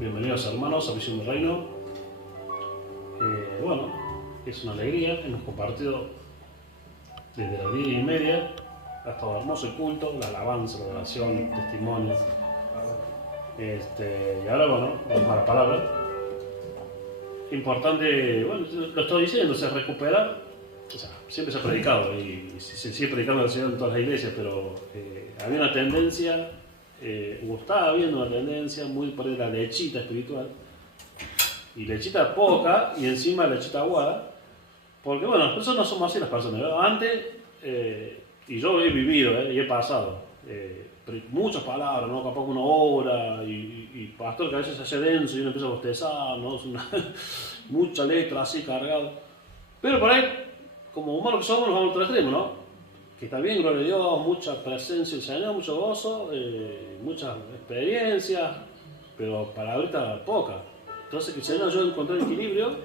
Bienvenidos hermanos a Visión del Reino. Bueno, es una alegría. Hemos compartido desde las 10:30. Ha estado hermoso el culto, la alabanza, la oración, testimonios. Y ahora, bueno, vamos a la palabra. Importante, bueno, lo estoy diciendo, se recuperar. O sea, siempre se ha predicado y se sigue predicando el Señor en todas las iglesias, pero había una tendencia, o estaba habiendo una tendencia muy por ahí la lechita espiritual, y lechita poca y encima lechita aguada, porque bueno, las personas no somos así las personas, ¿verdad? Antes, y yo he vivido y he pasado muchas palabras, ¿no? Capaz una hora, y pastor que a veces se hace denso y uno empieza a bostezar, ¿no? Es mucha letra así cargada, pero por ahí, como humanos que somos, nos vamos al otro extremo, ¿no? Que está bien, gloria a Dios, mucha presencia del Señor, mucho gozo, muchas experiencias, pero para ahorita poca. Entonces que el Señor ayude a encontrar el equilibrio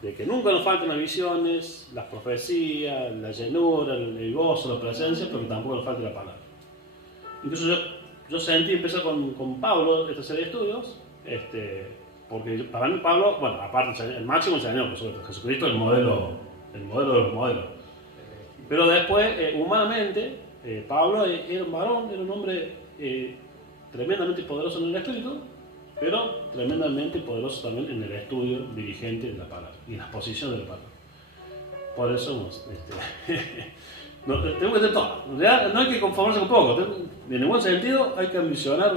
de que nunca nos falten las visiones, las profecías, la llenura, el gozo, la presencia, pero que tampoco nos falte la palabra. Incluso yo sentí empezar con Pablo esta serie de estudios, porque para mí Pablo, bueno, aparte el máximo Señor, por supuesto, Jesucristo es el modelo de los modelos. Pero después, humanamente, Pablo era un varón, era un hombre tremendamente poderoso en el espíritu, pero tremendamente poderoso también en el estudio dirigente de la palabra y en la exposición de la palabra. Por eso, tenemos que tener todo. En realidad, no hay que conformarse con poco. En ningún sentido hay que ambicionar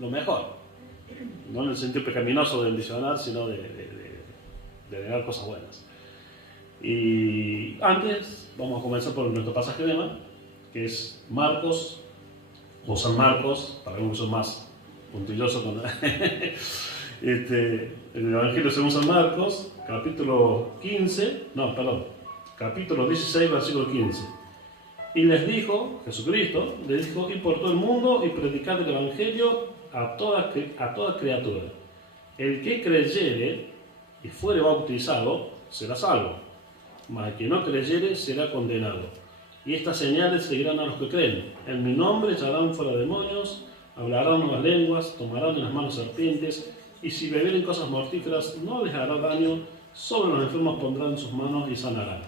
lo mejor. No en el sentido pecaminoso de ambicionar, sino de negar cosas buenas. Y antes vamos a comenzar por nuestro pasaje de tema, que es Marcos, o San Marcos, para algunos que son más puntillosos con el Evangelio según San Marcos, capítulo 16, versículo 15. Y les dijo, Jesucristo, les dijo, ir por todo el mundo y predicar el Evangelio a toda criatura. El que creyere y fuere bautizado será salvo, mas el que no creyere será condenado. Y estas señales seguirán a los que creen. En mi nombre echarán fuera demonios, hablarán nuevas lenguas, tomarán en las manos serpientes, y si bebieren cosas mortíferas no les hará daño, sobre los enfermos pondrán sus manos y sanarán.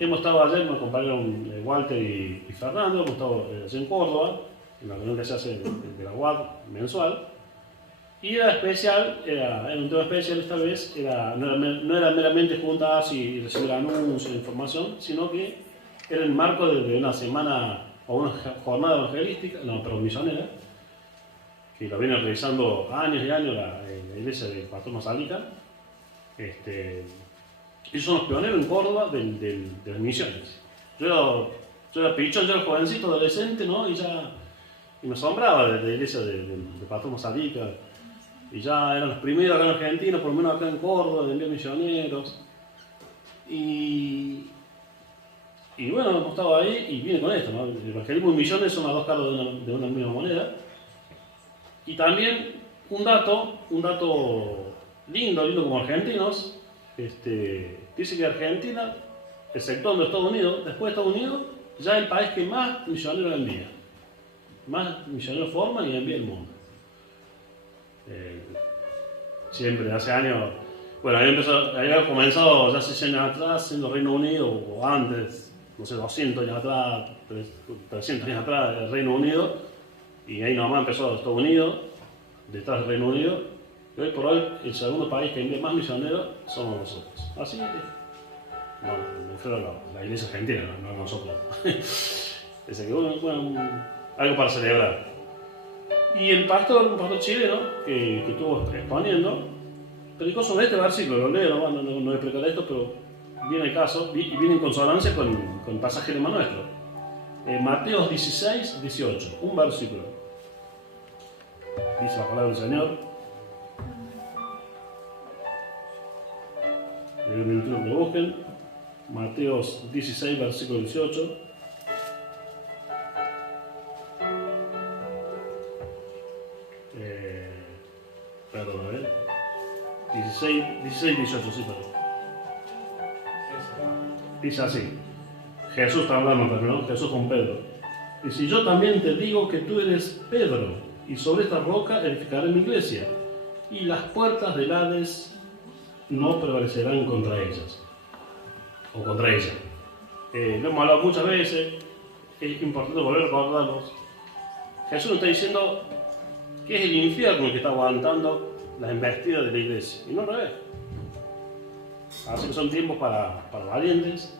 Hemos estado ayer, me acompañaron Walter y Fernando, hemos estado allí en Córdoba, en la reunión que se hace de la UAD mensual. Y era especial, era un tema especial esta vez, no era meramente juntarse y recibir anuncios e información, sino que era en el marco de una semana o una jornada evangelística, misionera, que lo viene realizando años y años la iglesia del pastor Mazalica. Ellos son los pioneros en Córdoba de las misiones. Yo era pichón, yo era jovencito, adolescente, ¿no? Y me asombraba de la iglesia del pastor Mazalica. Y ya eran los primeros acá en Argentina, por lo menos acá en Córdoba, de enviar misioneros. Y bueno, hemos estado ahí y viene con esto, ¿no? El evangelismo y misiones son las dos caras de una misma moneda. Y también un dato lindo como argentinos, dice que Argentina, exceptuando Estados Unidos, después de Estados Unidos, ya es el país que más misioneros envía. Más misioneros forman y envía el mundo. Siempre, hace años, bueno, había comenzado ya 6 años atrás siendo Reino Unido, o antes, no sé, 200 años atrás, 300 años atrás, el Reino Unido, y ahí nomás empezó Estados Unidos, detrás del Reino Unido, y hoy por hoy el segundo país que envía más misioneros somos nosotros. Así es. No, me refiero a la iglesia argentina, no a nosotros. Es que, bueno, algo para celebrar. Y un pastor chileno que estuvo exponiendo, predicó sobre este versículo, lo leo, no voy a explicar esto, pero viene el caso y viene en consonancia con el pasaje de nuestro. Mateo 16, 18, un versículo. Dice la palabra del Señor. Le doy un minuto que lo busquen. Mateo 16, versículo 18. Perdón, a ver. 16, 18, sí, perdón. Dice así. Jesús está hablando, ¿no? Jesús con Pedro. Y si yo también te digo que tú eres Pedro, y sobre esta roca edificaré mi iglesia, y las puertas del Hades no prevalecerán contra ellas, o contra ella. Lo hemos hablado muchas veces, es importante volver a recordarnos. Jesús nos está diciendo que es el infierno el que está aguantando las embestidas de la iglesia, y no al revés. Así que son tiempos para valientes.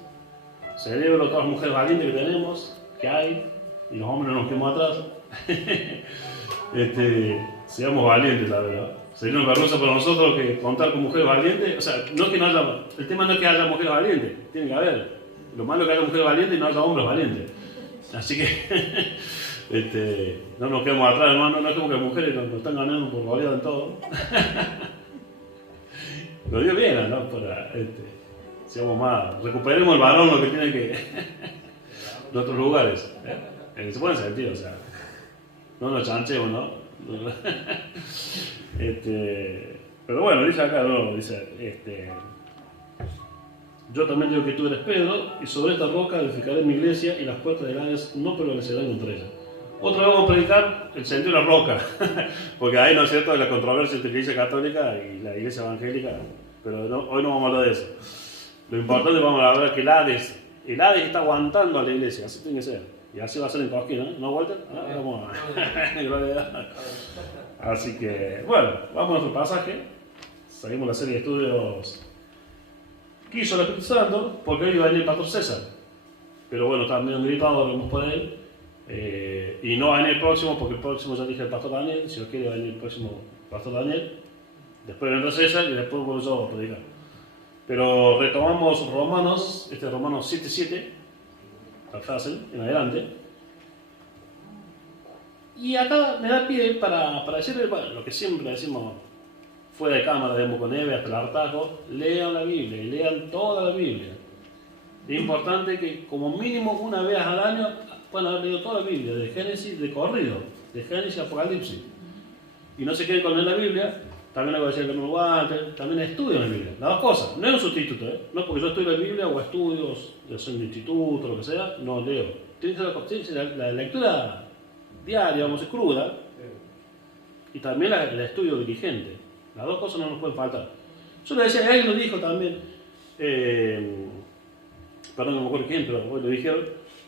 Celebro a todas las mujeres valientes que tenemos, que hay, y los hombres no nos quedamos atrás. Seamos valientes, la verdad. Sería una vergüenza para nosotros que contar con mujeres valientes. O sea, no es que no haya, el tema no es que haya mujeres valientes, tiene que haber. Lo malo es que haya mujeres valientes y no haya hombres valientes. Así que no nos quedemos atrás, hermano. No es como que las mujeres nos están ganando por goleada en todo. Lo digo bien, ¿no? Para, seamos más, recuperemos el varón lo que tiene que en otros lugares, en ese buen sentido, o sea, no nos chanchemos, ¿no? Pero bueno, dice acá, no, dice, yo también digo que tú eres Pedro, y sobre esta roca edificaré mi iglesia, y las puertas del Hades no prevalecerán contra ella. Otra vez vamos a predicar el sentido de la roca, porque ahí, ¿no es cierto?, hay la controversia entre la iglesia católica y la iglesia evangélica, pero no, hoy no vamos a hablar de eso. Lo importante vamos a hablar que el Hades está aguantando a la iglesia, así tiene que ser. Y así va a ser en Cosquín, ¿no? ¿No, Walter? ¿No? Vamos a... Así que, bueno, vamos a nuestro pasaje. Seguimos la serie de estudios que hizo el Espíritu Santo, porque hoy iba a venir el pastor César. Pero bueno, está medio gripado, vamos por él. Y no va a venir el próximo, porque el próximo ya dije el pastor Daniel. Si lo quiere, va a venir el próximo pastor Daniel. Después vendrá César y después vuelvo yo a predicar. Pero retomamos Romanos, Romanos 7:7, la frase, en adelante. Y acá me da pie para decirle, bueno, lo que siempre decimos fuera de cámara, digamos, con Eve hasta el hartazgo: lean la Biblia y lean toda la Biblia. Es importante que como mínimo una vez al año puedan haber leído toda la Biblia, de Génesis, de corrido, de Génesis a Apocalipsis. Y no se queden con leer la Biblia. También le voy a decir que no Walter, también estudio la Biblia. Las dos cosas, no es un sustituto, no es porque yo estudio la Biblia o estudios, ya sea en el instituto, lo que sea, no leo. Tiene que ser la lectura diaria, vamos a decir, cruda, y también el estudio diligente. Las dos cosas no nos pueden faltar. Yo le decía, alguien lo dijo también, perdón, no me acuerdo quién, pero hoy lo dijeron,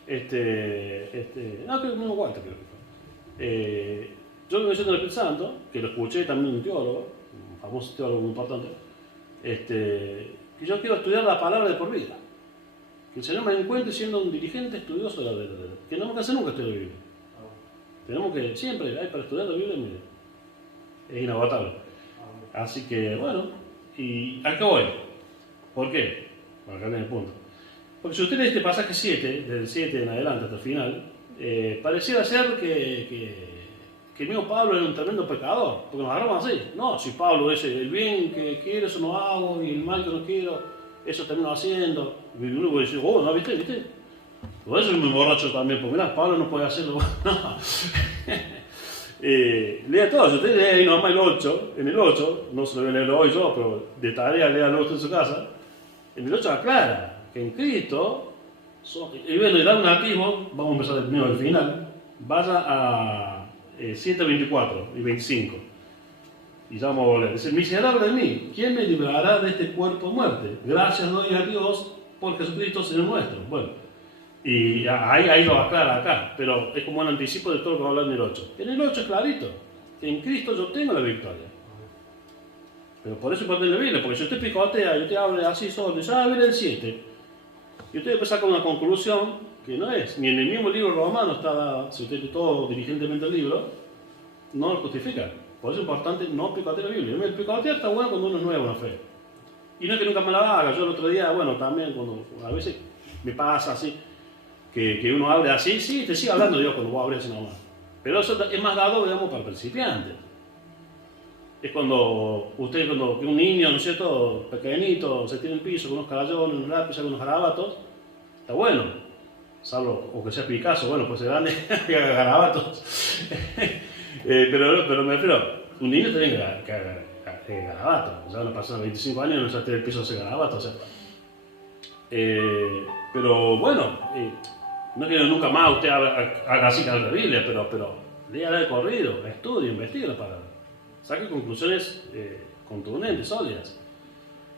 no, creo que no Walter, creo que fue. Yo me mencioné del Espíritu Santo, que lo escuché también de un teólogo, un famoso teólogo muy importante, que yo quiero estudiar la palabra de por vida. Que el Señor me encuentre siendo un dirigente estudioso de la verdad. Que no me canse nunca estudiar la Biblia. Tenemos que, siempre hay para estudiar la Biblia, mire, es inagotable. Así que, bueno, y ¿a qué voy? ¿Por qué? Para acá en el punto. Porque si usted lee este pasaje 7, del 7 en adelante hasta el final, pareciera ser que el mismo Pablo era un tremendo pecador, porque nos agarramos así. No, si Pablo dice, el bien que quiero, eso no hago, y el mal que no quiero, eso termino haciendo. Y uno puede decir, oh, no, ¿viste? Por eso es muy borracho también, porque mirá, Pablo no puede hacerlo. No. Lea todo, si usted lee ahí nomás el 8, en el 8, no se lo voy a leer hoy yo, pero de tarea lea luego usted en su casa, en el 8 aclara que en Cristo, y bueno, y dar un atismo, vamos a empezar del primero al final, vaya a 7, 24 y 25. Y ya vamos a volver. Dice, miserable de mí, ¿quién me librará de este cuerpo de muerte? Gracias doy a Dios por Jesucristo Señor nuestro. Bueno, y ahí lo aclara acá, pero es como un anticipo de todo lo que va a hablar en el 8. En el 8 es clarito, en Cristo yo tengo la victoria. Pero por eso es importante la Biblia, porque si usted picotea y usted habla así solo, dice, viene el 7, y usted empieza con una conclusión que no es, ni en el mismo libro romano está dada, si usted lee todo diligentemente el libro, no lo justifica. Por eso es importante no picotear la Biblia. El picotear está bueno cuando uno es nuevo en la fe. Y no es que nunca me la haga. Yo el otro día, bueno, también cuando a veces me pasa así, que uno hable así, sí, te sigue hablando Dios cuando vos hables así nomás. Pero eso es más dado, digamos, para principiantes. Es cuando usted, cuando un niño, ¿no es cierto?, pequeñito, se tiene en el piso con unos carayones, unos lápices, unos garabatos, está bueno. Salvo, o que sea Picasso, bueno, pues se grande y haga garabatos. pero me refiero, un niño tiene que haga garabatos. O sea, una persona de 25 años no sabe el piso de ese garabato. O sea. Pero bueno, no es que nunca más usted haga así que la Biblia, pero léala de corrido, estudie, investigue la palabra. Saque conclusiones contundentes, sólidas.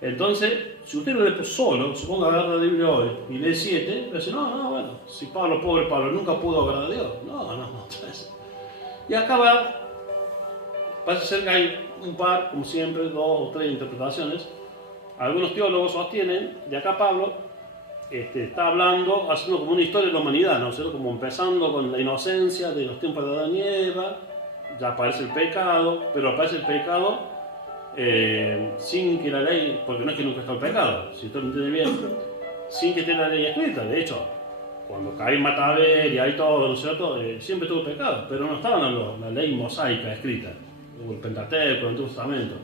Entonces, si usted lo lee solo, suponga agarra la Biblia hoy y lee 7, va a decir, no, bueno, si Pablo, pobre Pablo, nunca pudo agradar a Dios. No. Y acá parece ser que hay un par, como siempre, 2 o 3 interpretaciones. Algunos teólogos sostienen, de acá Pablo está hablando, haciendo como una historia de la humanidad, ¿no? O sea, como empezando con la inocencia de los tiempos de Adán y Eva, ya aparece el pecado, pero aparece el pecado sin que la ley, porque no es que nunca está el pecado, si usted lo entiende bien, sin que esté la ley escrita. De hecho, cuando Caín mata a Abel y hay todo, ¿no es cierto? Siempre tuvo pecado, pero no estaba la ley mosaica escrita, o el Pentateuco, el Antiguo Testamento.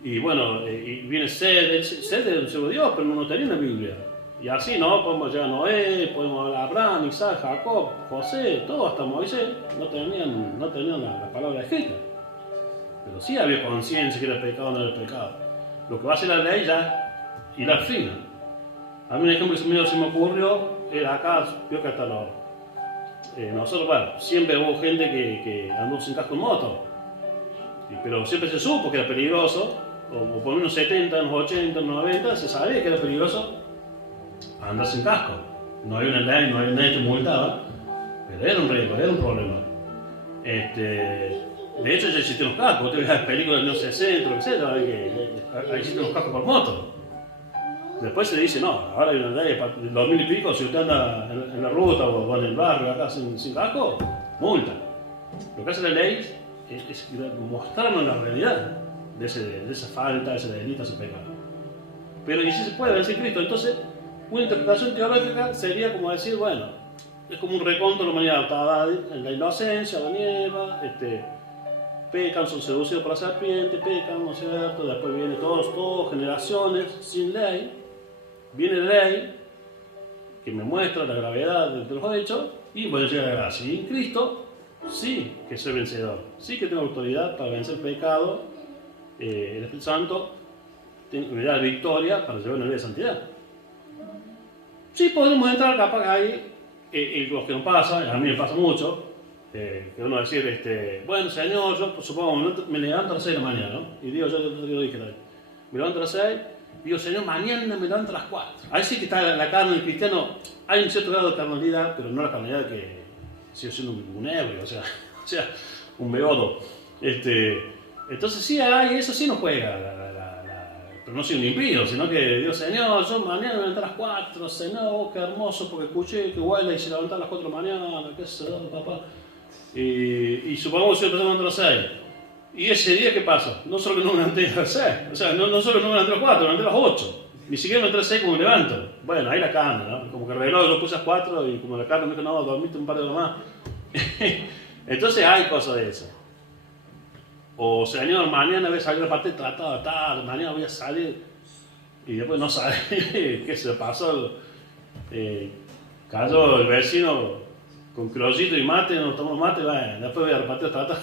Y bueno, y viene sed del siervo de Dios, pero no tenía una Biblia. Y así, ¿no? Podemos llegar a Noé, podemos hablar a Abraham, Isaac, Jacob, José, todo hasta Moisés, no tenían la palabra escrita. Pero sí había conciencia que era pecado o no era pecado. Lo que va a hacer la ley ya y la fina. A mí un ejemplo que se me ocurrió era acá, vio que hasta nosotros, bueno, siempre hubo gente que andó sin casco en moto. Pero siempre se supo que era peligroso, o por lo menos 70, en los 80, en los 90, se sabía que era peligroso andar sin casco. No había una ley, no había nadie que multaba, pero era un riesgo, era un problema. De hecho ya existen los cascos, usted ve las películas de los 60, lo que sea, ahí existen los cascos por moto. Después se dice, no, ahora hay una ley del 2000 y pico, si usted anda en la ruta o en el barrio acá sin casco, multa. Lo que hace la ley es mostrarnos la realidad de esa falta, de ese delito, ese pecado. Pero y si se puede vencer Cristo, entonces una interpretación teológica sería como decir, bueno, es como un reconto de la humanidad, estaba en la inocencia, la nieva, pecan, son seducidos por la serpiente, pecan, ¿no es cierto? Después viene todos generaciones sin ley, viene ley que me muestra la gravedad de los hechos y voy a llegar a la gracia. Y en Cristo sí que soy vencedor, sí que tengo autoridad para vencer el pecado, el Espíritu Santo me da la victoria para llevar una vida de santidad. Sí podemos entrar capaz ahí, los que nos pasa, a mí me pasa mucho, que uno decir, bueno Señor, yo supongo me levanto a las 6 de la mañana, ¿no? Y digo, yo dije, me levanto a las 6, digo, Señor, mañana me levanto a las 4. Ahí sí que está la carne del cristiano, hay un cierto grado de carnalidad, pero no la carnalidad que sigo siendo un ebrio, o sea, un beodo. Entonces sí hay, eso sí no juega, pero no soy un impío, sino que digo, Señor, yo mañana me levanto a las 4, Señor, qué hermoso, porque escuché que Wiley se levantaba a las 4 de la mañana, qué sé yo, papá. Y supongamos que yo empezamos a las 6. Y ese día, ¿qué pasa? No solo que no me levanté a las 6, o sea, no solo que no me levanté a las 4, me levanté a las 8. Ni siquiera me levanté a las 6 como me levanto. Bueno, ahí la carne, ¿no? Como que el reloj lo puse a las 4 y como la carne me dijo, no, dormiste un par de horas más. Entonces hay cosas de esas. O Señor, mañana voy a salir a partir tratado tal, mañana voy a salir y después no salir. ¿Qué se pasó? Cayó el vecino con crollito y mate, nos tomamos mate, bueno, después voy a repartir tratado.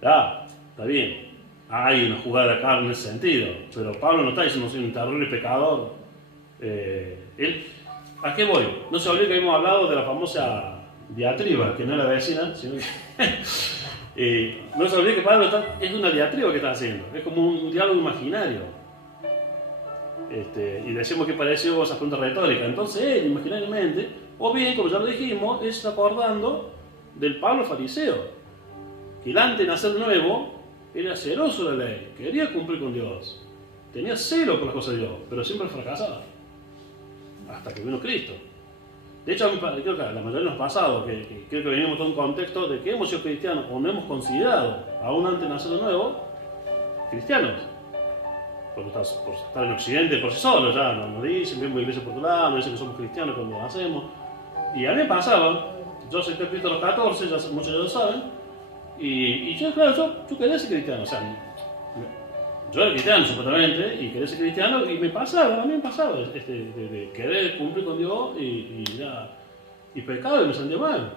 Ya, está bien. Hay una jugada de carne en ese sentido, pero Pablo no está diciendo soy un terrible pecador. ¿A qué voy? No se olvide que hemos hablado de la famosa diatriba, que no era vecina, sino que no se olvide que Pablo es una diatriba que está haciendo, es como un diálogo imaginario. Y decimos que pareció esas preguntas retóricas. Entonces él, imaginariamente, o bien, como ya lo dijimos, es acordando del Pablo fariseo, que él antes de nacer nuevo era celoso de la ley, quería cumplir con Dios, tenía celo por las cosas de Dios, pero siempre fracasaba, hasta que vino Cristo. De hecho, creo que la mayoría de los pasados, que creo que venimos de un contexto de que hemos sido cristianos o no hemos considerado, aún antes de nacer de nuevo, cristianos. Por estar en Occidente por sí solos, ya nos dicen, vemos iglesia por tu lado, nos dicen que somos cristianos cuando lo hacemos. Y a mí me pasaba, yo acepté a Cristo a los 14, muchos ya lo saben, y yo, claro, yo quería ser cristiano, o sea, yo era cristiano supuestamente, y quería ser cristiano, y a mí me pasaba, de querer cumplir con Dios, y pecado, y me sentía mal,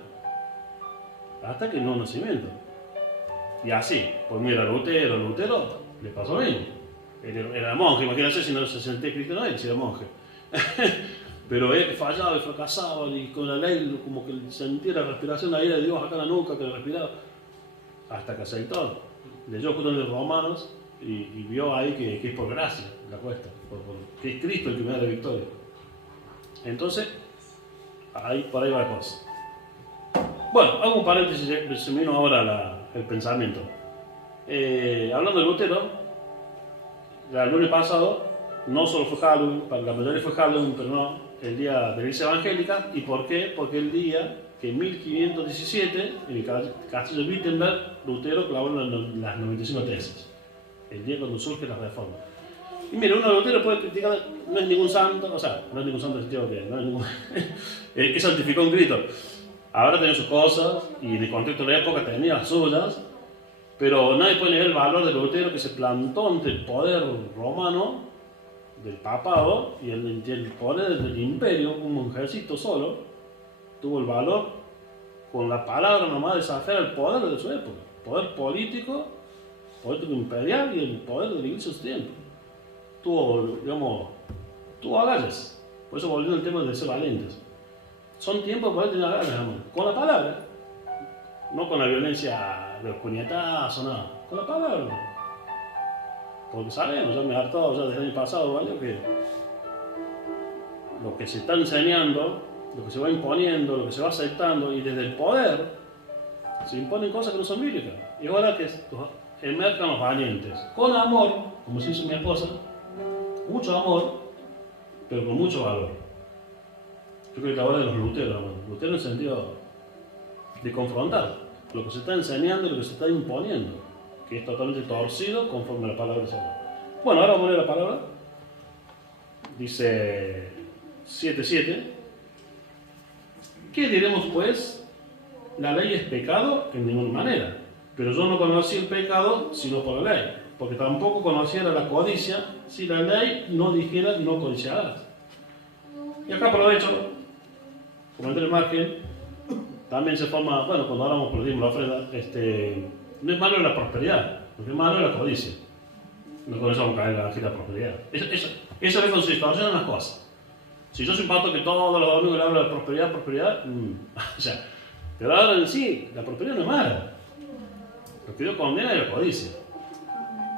hasta que no nacimiento. Y así, pues mira, Lutero, le pasó bien. Era monje, imagínense si no se sentía cristiano él, si era monje. Pero él fallaba y fracasaba, y con la ley como que sentía la respiración, la ira de Dios acá en la nuca, que le respiraba, hasta que aceptó. Leyó junto de Romanos y vio ahí que es por gracia la cuesta, que es Cristo el que me da la victoria. Entonces, por ahí va la cosa. Bueno, hago un paréntesis, se me vino ahora el pensamiento. Hablando de Lutero, el lunes pasado, no solo fue Halloween, para la mayoría fue Halloween, pero no, el día de la Iglesia Evangélica. ¿Y por qué? Porque el día que en 1517, en el castillo de Wittenberg, Lutero clavó las 95 tesis. El día cuando surge la reforma. Y mire, uno de Lutero puede criticar, no es ningún santo, o sea, no es ningún santo en el sentido que no es ningún... que santificó un Cristo. Ahora tenía sus cosas, y en el contexto de la época tenía las suyas, pero nadie puede negar el valor de Lutero, que se plantó ante el poder romano, del papado, y el poder del imperio, un ejército solo, tuvo el valor, con la palabra nomás, de desafiar el poder de su época, poder político imperial y el poder de la iglesia de su tiempo. Tuvo agallas, por eso volviendo al tema de ser valientes. Son tiempos para tener agallas, amor, con la palabra, no con la violencia de los puñetazos, nada, con la palabra. Porque sabemos, ya me he hartado ya desde el año pasado, ¿vale? Que lo que se está enseñando, lo que se va imponiendo, lo que se va aceptando, y desde el poder se imponen cosas que no son bíblicas. Y ahora que emerjan los valientes, con amor, como se hizo mi esposa, mucho amor, pero con mucho valor. Yo creo que ahora de los luteros, Lutero en el sentido de confrontar lo que se está enseñando y lo que se está imponiendo, que es totalmente torcido conforme a la palabra del Señor. Bueno, ahora vamos a leer la palabra. Dice 7:7. ¿Qué diremos pues? La ley es pecado en ninguna manera, pero yo no conocí el pecado sino por la ley, porque tampoco conociera la codicia si la ley no dijera no codiciarás. Y acá aprovecho, comentar el margen, también se forma, bueno, cuando hablamos por el diezmo, la ofrenda, no es malo la prosperidad, lo que es malo es la codicia. No con eso vamos a caer en la prosperidad. Eso es con su distorsión de las cosas. Si yo soy un pato que todos los domingos le hablo de prosperidad, o sea, pero ahora en sí, la prosperidad no es mala. Lo que Dios condena es la codicia.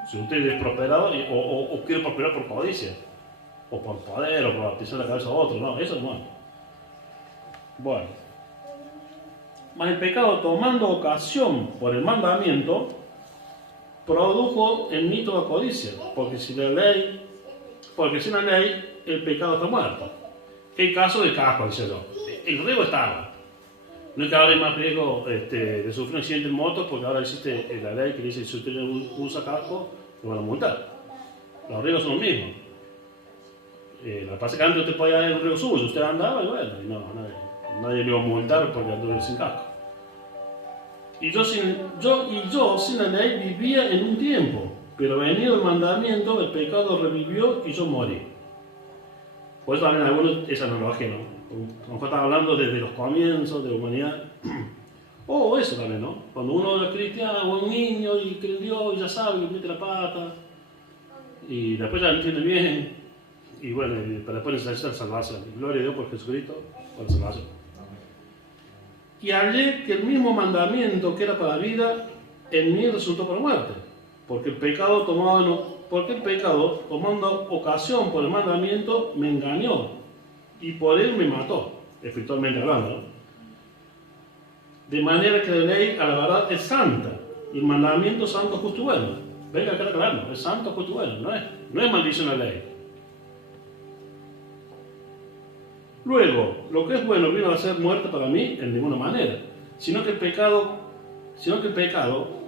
Si usted es prosperado o quiere prosperar por codicia, o por poder, o por pisar la cabeza a otro, no, eso es malo. Bueno, mas el pecado, tomando ocasión por el mandamiento, produjo en mí toda codicia, porque sin la ley el pecado está muerto. El caso del casco, dice yo. El riesgo estaba. No es que ahora hay más riesgo de sufrir un accidente en moto, porque ahora existe la ley que dice que si usted usa casco, lo van a multar. Los riesgos son los mismos. Lo que pasa es que antes usted podía haber un riesgo suyo, usted andaba y bueno, nadie le iba a multar porque andaba sin casco. Y yo sin la ley vivía en un tiempo, pero venido el mandamiento, el pecado revivió y yo morí. Por eso también algunos, esa analogía, ¿no? A lo mejor estaba hablando desde los comienzos de la humanidad. O eso también, ¿no? Cuando uno es cristiano o un niño y cree en Dios y ya sabe que mete la pata, y después ya entiende bien, y bueno, pero después necesita salvación. Y gloria a Dios por Jesucristo, por la salvación. Y hallé que el mismo mandamiento que era para la vida, en mí resultó para muerte. Porque el pecado, tomando ocasión por el mandamiento, me engañó. Y por él me mató, espiritualmente hablando, ¿no? De manera que la ley a la verdad es santa. Y el mandamiento santo, justo y bueno. Venga acá a aclararlo, es santo, justo y bueno. No es maldición la ley. Luego, lo que es bueno vino a ser muerte para mí en ninguna manera, sino que el pecado,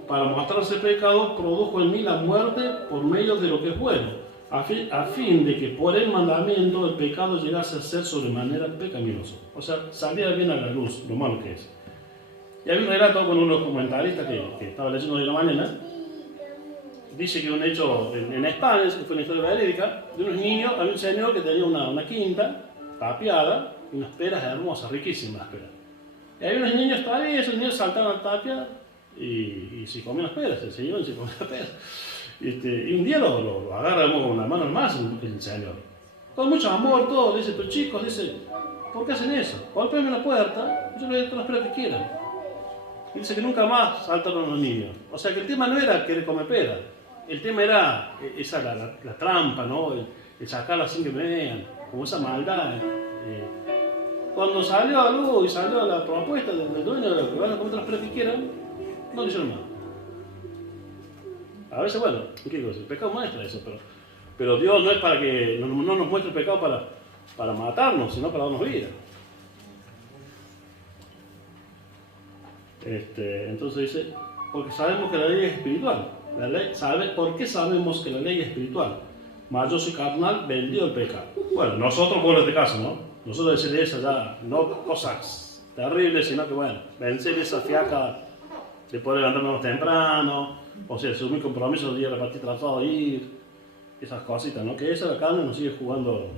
para mostrarse el pecado, produjo en mí la muerte por medio de lo que es bueno, a fin de que por el mandamiento el pecado llegase a ser sobremanera pecaminoso. O sea, saliera bien a la luz lo malo que es. Y hay un relato con unos comentaristas que estaba leyendo hoy en la mañana. Dice que un hecho en España, que fue una historia verídica, de unos niños, había un señor que tenía una quinta tapiada, y unas peras hermosas, riquísimas peras. Y había unos niños todavía, esos niños saltaban a la tapia y se comían las peras, el señor se comía las peras. Y un día lo agarra con una mano en masa el señor. con mucho amor, todo. Dice, pero chicos, dice, ¿por qué hacen eso? Golpeenme la puerta, yo les doy las peras que quieran. Y dice que nunca más saltaron los niños. O sea que el tema no era querer comer pera. El tema era esa, la trampa, ¿no? El sacarla sin que me vean, como esa maldad. Cuando salió a luz y salió la propuesta del dueño de que van a comer las peras que quieran, no le hicieron más. A veces, bueno, ¿qué cosa? El pecado muestra eso, pero Dios no es para que no nos muestre el pecado para matarnos, sino para darnos vida. Entonces dice, porque sabemos que la ley es espiritual. ¿Por qué sabemos que la ley es espiritual? Mas yo soy carnal, vendido al pecado. Bueno, nosotros, por este caso, ¿no? Nosotros decir esa ya, no cosas terribles, sino que, bueno, vencer esa fiaca de poder levantarnos temprano, o sea, asumir compromisos de ir a repartir tratado de ir, esas cositas, ¿no? Que esa la carne nos sigue jugando.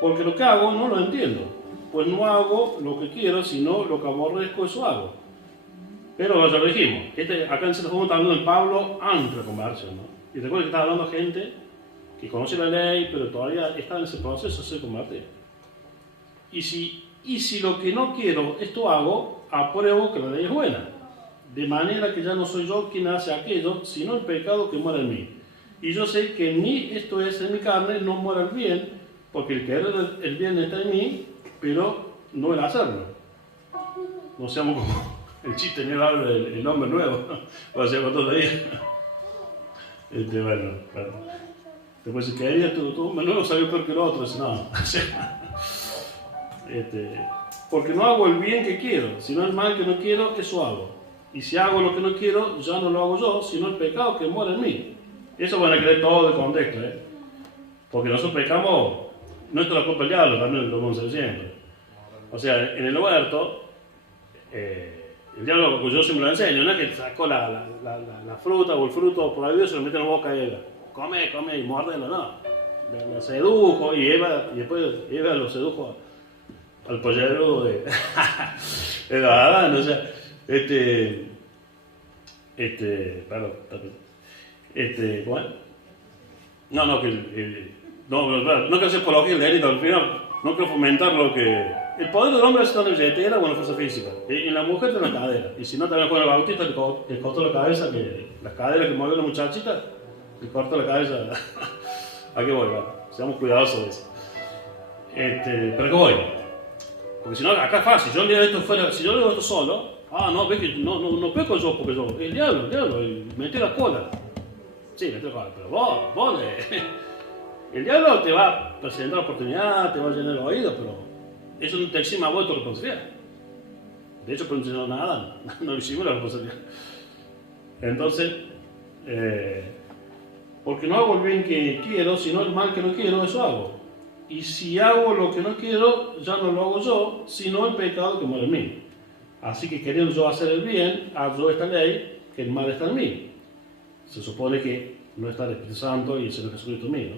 Porque lo que hago no lo entiendo, pues no hago lo que quiero, sino lo que aborrezco, eso hago. Pero ya lo dijimos, acá en el estamos hablando en Pablo antes de la conversión, ¿no? Y recuerda que estaba hablando gente que conoce la ley, pero todavía está en ese proceso de ser convertido. Y si lo que no quiero, esto hago, apruebo que la ley es buena. De manera que ya no soy yo quien hace aquello, sino el pecado que mora en mí. Y yo sé que ni esto es en mi carne, no mora el bien, porque el querer el bien está en mí, pero no el hacerlo. No seamos como el chiste mío habla del hombre nuevo, o sea, con todo el día. Bueno, claro. Después si quería tu hombre nuevo salió peor que el otro, dice, no. Porque no hago el bien que quiero, sino el mal que no quiero, eso hago. Y si hago lo que no quiero, ya no lo hago yo, sino el pecado que mora en mí. Eso van a creer todo de contexto, porque nosotros pecamos, no es la culpa del diablo, también lo vamos diciendo. O sea, en el huerto, el diablo, pues yo siempre lo enseño, no es que sacó la fruta o el fruto prohibido, se lo mete en la boca a Eva. Come, y muérdelo, no. Lo sedujo y después Eva lo sedujo al pollero de Adán, o sea, perdón, bueno, no quiero hacer apología del delito, al final, no quiero fomentar lo que, el poder del hombre está en la billetera o en la fuerza física, y en la mujer en la cadera, y si no también con el bautista que cortó la cabeza, que las caderas que movió la muchachita, le cortó la cabeza, ¿a qué voy? Bueno, seamos cuidadosos de eso, pero ¿qué voy? Porque si no, acá es fácil, si yo leo esto solo, no, ves que no peco yo, porque yo, el diablo, y metí la cola. Sí, metí la cola, pero vos, el diablo te va a presentar la oportunidad, te va a llenar el oído, pero eso no te exime a vos de tu responsabilidad. De hecho, pero no enseñó nada, no exime la responsabilidad. Entonces, porque no hago el bien que quiero, sino el mal que no quiero, eso hago. Y si hago lo que no quiero, ya no lo hago yo, sino el pecado que mora en mí. Así que queriendo yo hacer el bien, hago esta ley, que el mal está en mí. Se supone que no está el Espíritu Santo y el Señor Jesucristo en mí, ¿no?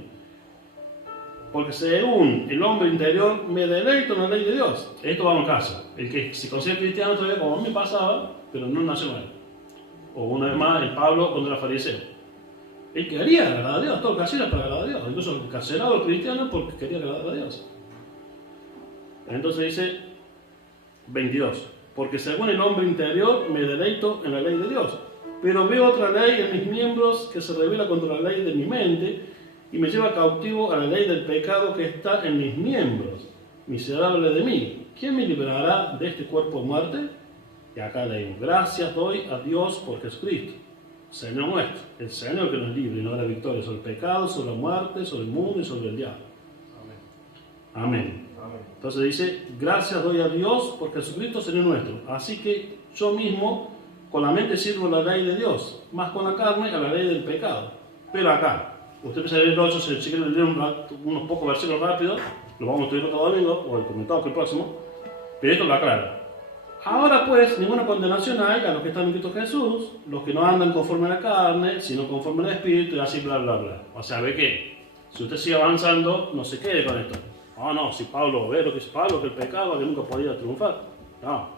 Porque según el hombre interior, me deleito en la ley de Dios. Esto va en casa. El que se considera cristiano todavía, como a mí me pasaba, pero no nació mal. O una vez más, el Pablo cuando era fariseo. Él quería agradar a Dios, todo lo que hacía era para agradar a Dios. Incluso encarcelado a los cristianos porque quería agradar a Dios. Entonces dice 22. Porque según el hombre interior me deleito en la ley de Dios. Pero veo otra ley en mis miembros que se revela contra la ley de mi mente y me lleva cautivo a la ley del pecado que está en mis miembros. Miserable de mí, ¿quién me librará de este cuerpo de muerte? Y acá leímos, gracias doy a Dios por Jesucristo, Señor nuestro, el Señor que nos libre y nos da la victoria sobre el pecado, sobre la muerte, sobre el mundo y sobre el diablo. Amén. Entonces dice, gracias doy a Dios por Jesucristo, Señor nuestro. Así que yo mismo con la mente sirvo la ley de Dios, más con la carne a la ley del pecado. Pero acá, usted empieza a leer el 8, si quiere leer unos pocos versículos rápidos, lo vamos a estudiar todo domingo, o el comentado que el próximo, pero esto lo aclara. Ahora pues, ninguna condenación hay a los que están en Cristo Jesús, los que no andan conforme a la carne, sino conforme al Espíritu, y así bla bla bla. O sea, ve que, si usted sigue avanzando, no se quede con esto. No, si Pablo ve lo que es Pablo, que él pecaba, que nunca podía triunfar. No.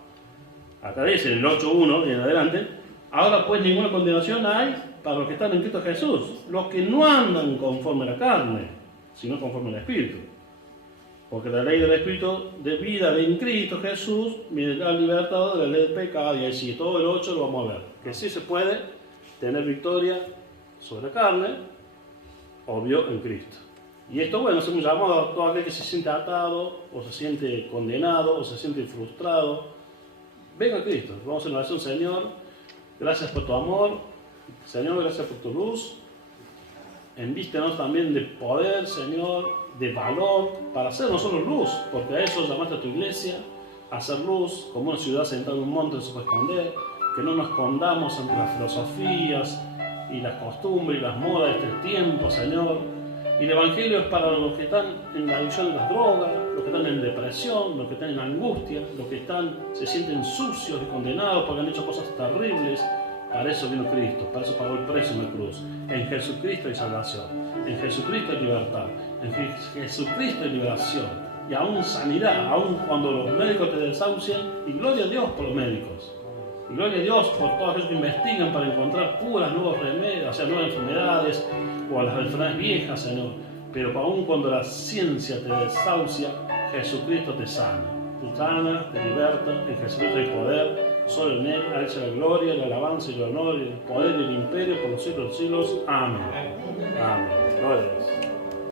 Acá dice, en el 8.1 y en adelante, ahora pues ninguna condenación hay para los que están en Cristo Jesús, los que no andan conforme a la carne, sino conforme al Espíritu. Porque la ley del Espíritu de vida en Cristo Jesús me ha libertado de la ley del pecado. Y así, todo el 8 lo vamos a ver. Que sí se puede tener victoria sobre la carne, obvio, en Cristo. Y esto, bueno, es un llamado a todo aquel que se siente atado, o se siente condenado, o se siente frustrado. Venga a Cristo. Vamos a oración, Señor. Gracias por tu amor. Señor, gracias por tu luz. Envístenos también de poder, Señor, de valor, para hacer nosotros luz, porque a eso llamaste a tu iglesia, a hacer luz, como una ciudad sentada en un monte no se puede esconder, que no nos escondamos ante las filosofías y las costumbres y las modas de este tiempo, Señor. Y el Evangelio es para los que están en la adicción de las drogas, los que están en depresión, los que están en angustia, los que se sienten sucios y condenados porque han hecho cosas terribles. Para eso vino Cristo, para eso pagó el precio en la cruz. En Jesucristo hay salvación, en Jesucristo hay libertad, en Jesucristo hay liberación. Y aún sanidad, aún cuando los médicos te desahucian, y gloria a Dios por los médicos. Y gloria a Dios por todos aquellos que investigan para encontrar curas, nuevos remedios, o sea, nuevas enfermedades, o a las enfermedades viejas, Señor. Pero aún cuando la ciencia te desahucia, Jesucristo te sana. Te sana, te liberta, en Jesucristo hay poder. Solo en Él, a Él sea la gloria, la alabanza y el honor, y el poder y el imperio por los siglos de los siglos. Amén. Amén. Gloria a Dios.